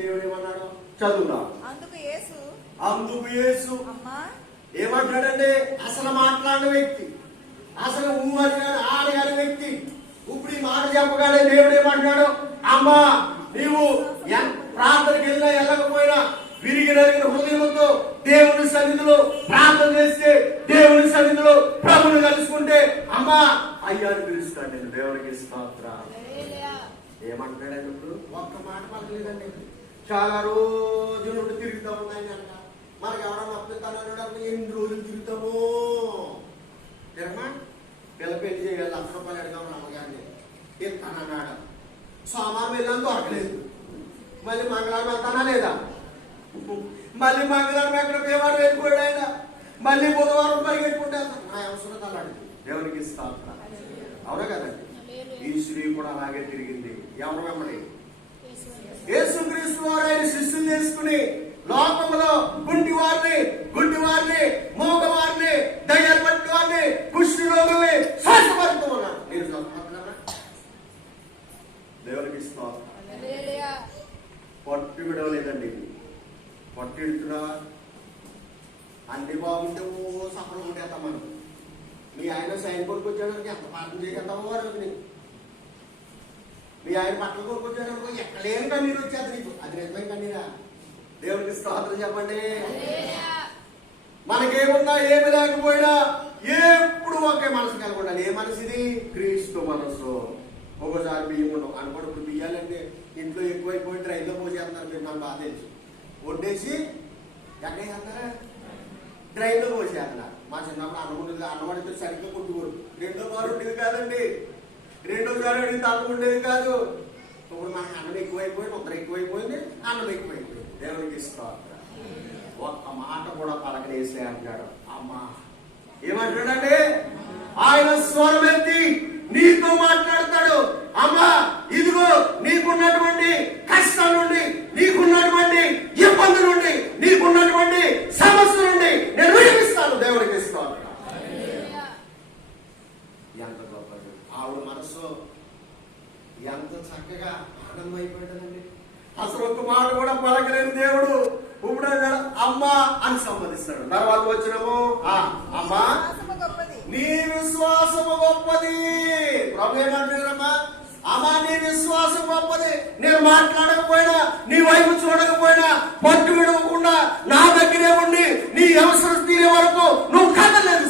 దేవుడు ఏమన్నాడు? చదువురా. అందుకు యేసు ఏమంటాడంటే, అసలు మాట్లాడిన వ్యక్తి, అసలు ఆడగాని వ్యక్తి ఇప్పుడు ఈ మాట చెప్పగానే దేవుడు ఏమంటున్నాడు? అమ్మా, నీవు ప్రార్థనకి వెళ్ళినా వెళ్ళకపోయినా విరిగి నలిగిన హృదయంతో దేవుని సన్నిధిలో ప్రార్థన చేస్తే, దేవుని సన్నిధిలో ప్రభుని కలుసుకుంటే, అమ్మా అయ్యాన్ని పిలుస్తాడు. నేను దేవునికి స్తోత్రం. ఏమంటున్నాడండి? ఇప్పుడు ఒక్క మాట పలకలేదండి. చాలా రోజుల నుండి తిరుగుతూ ఉన్నాయి అంట. మనకి ఎవరన్నా అప్పుతానన్నాడు, ఎన్ని రోజులు తిరుగుతామో తిరగమా. పిల్ల పెళ్లి చేయాలి, ₹1,00,000 అడిగాము అమ్మగారిని, ఇస్తానన్నాడు. సోమవారం వెళ్ళాను, దొరకలేదు. మళ్ళీ మంగళవారం వెళ్తానా లేదా? మళ్ళీ మంగళవారం ఎక్కడ పేవారు వెళ్ళిపోయాడు ఆయన. మళ్ళీ బుధవారం పరిగెట్టుకుంటే నా అవసరం అలాంటి దేవునికి ఇస్తాను. అవునా కదండి? ఈ స్త్రీ కూడా అలాగే తిరిగింది. ఎవరు వెంబడి? యేసుక్రీస్తు వారు ఆయన శిష్యులు చేసుకుని లోకంలో గుంటి వారిని మూగవారిని దయ్యాలు పట్టి వారిని కుష్టి రోగుల్ని స్వస్థపడుతూ ఉన్నాడు. నేను స్వస్థపడుతున్నారా? దేవునికి ఇస్తాను. పట్టు విడవలేదండి. పట్టు ఇడుతున్నావా? అన్ని బాగుంటే సఫలం ఉండేస్తాం మనం. మీ ఆయన సైన్ కొనుక్కొచ్చాడానికి ఎంత పాఠం చేసేద్దామో వారు. మీ ఆయన బట్టలు కొనుక్కొచ్చాడనుకో ఎక్కలేని కన్నీరు వచ్చేది నీకు. అది నిజమైన కన్నీరా? దేవునికి స్తోత్రం చెప్పండి. మనకేమున్నా ఏమి లేకపోయినా ఎప్పుడు ఒకే మనసు కలిగి ఉండాలి. ఏ మనసు ఇది? క్రీస్తు మనసు. ఒక్కోసారి బియ్యం ఉండవు అనుకోండి. ఇప్పుడు బియ్యాలంటే ఇంట్లో ఎక్కువైపోయి ట్రైన్లో పోసేస్తున్నారు. మీరు నాకు బాగా తెలుసు. వడ్డేసి ఎక్కడ వేస్తారా? ట్రైన్లో పోసేస్తున్నారు. మా చిన్నప్పుడు అన్నం ఉండేది. అన్నం అడిగితే సరిగ్గా కొట్టుకోరు. రెండోసారి ఉండేది కాదండి. రెండోసారి అడిగితే అన్నం ఉండేది కాదు. ఇప్పుడు మనకి అన్నం ఎక్కువైపోయింది, ముద్ర ఎక్కువైపోయింది, అన్నం ఎక్కువైపోయింది. దేవునికి ఇస్తారు. ఒక్క మాట కూడా పలకలేసే అంటాడు. అమ్మా ఏమంటాడంటే, ఆయన స్వరం ఎత్తి నీతో మాట్లాడతాడు. అమ్మా, ఇదిగో నీకున్నటువంటి కష్టం నుండి, నీకున్నటువంటి ఇబ్బంది నుండి, నీకున్నటువంటి సమస్య నుండి నేను విడిపిస్తాను. దేవుడికి ఇస్తాను. ఎంత గొప్పది! ఆవిడ మనసు ఎంత చక్కగా ఆనందమైపోయాడండి. అసలు ఒక్క మాట కూడా పలకలేని దేవుడు ఇప్పుడు అమ్మా అని సంబోధిస్తాడు. తర్వాత వచ్చినము, అమ్మా నీ విశ్వాసము గొప్పది. ప్రభు ఏమంటున్నారమ్మా? అమ్మా నీ విశ్వాసం గొప్పది. నేను మాట్లాడకపోయినా, నీ వైపు చూడకపోయినా, పట్టు విడవకుండా నా దగ్గరే ఉండి నీ అవసరం తీరే వరకు నువ్వు కదలేదు.